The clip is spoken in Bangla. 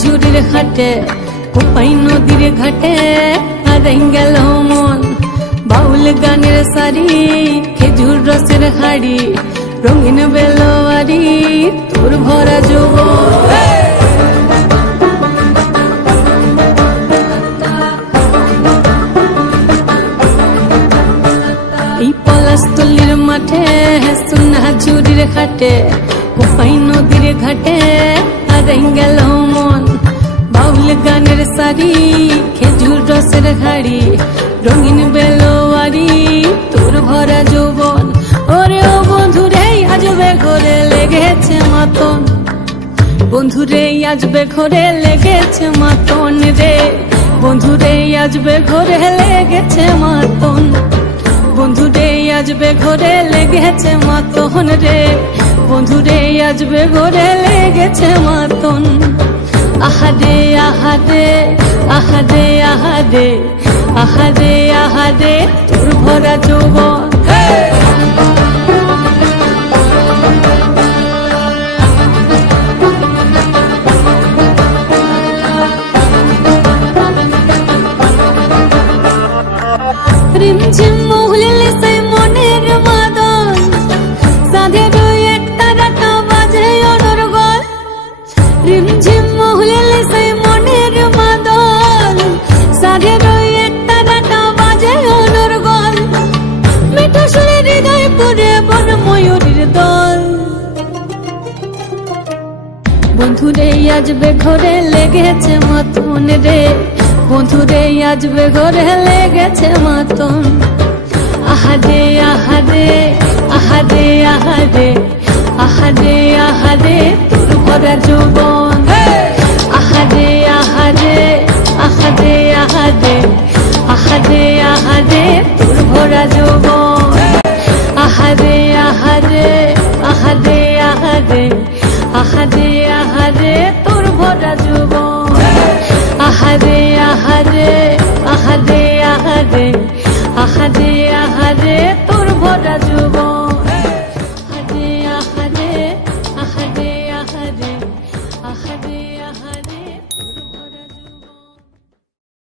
ঝুড়ির হাটে কোপাই নদীর ঘাটে হারাই গেল মন বাউল গানের সারি খেজুর রসের হাড়ি রঙিন বেলোয়ারি তোর ভরা যৌবন এই পলাশতলির মাঠে সোনা ঝুড়ির ঘাটে কোপাই নদীর ঘাটে হারাই গেল মন বাউল গানের সারি খেজুর রসের হাড়ি রঙিন বেলোয়ারি তোর ভরা যৌবন ওরে ও বন্ধুরে আজবে ঘরে লেগেছে মাতন বন্ধুরে আজবে ঘরে লেগেছে মাতন রে বন্ধুরে আজবে ঘরে লেগেছে মাতন বন্ধুরে আজবে ঘরে লেগেছে মাতন রে বন্ধুরে আজবে ঘরে লেগেছে মাতন আহারে আহারে আহারে আহারে আহারে আহারে তোর ভরা যৌবন রিমঝিম মহুলিলে সেই মনের মাদন সাধের একটা রাটা বাজে অনর্গল রিমঝিম মহুলিলে সেই মনের মাদন সাধের একটা রাটা বাজে অনর্গল মিঠা সুরে হৃদয় পুরে বন ময়ূরীর দল বন্ধুরে আজবে ঘরে লেগেছে মাতন রে বন্ধুরে আজবে ঘরে লেগেছে মাতন আহারে আহারে আহারে আহারে আহারে আহারে তোর ভরা যৌবন আহারে আহারে আহারে আহারে আহারে আহারে তোর ভরা যৌবন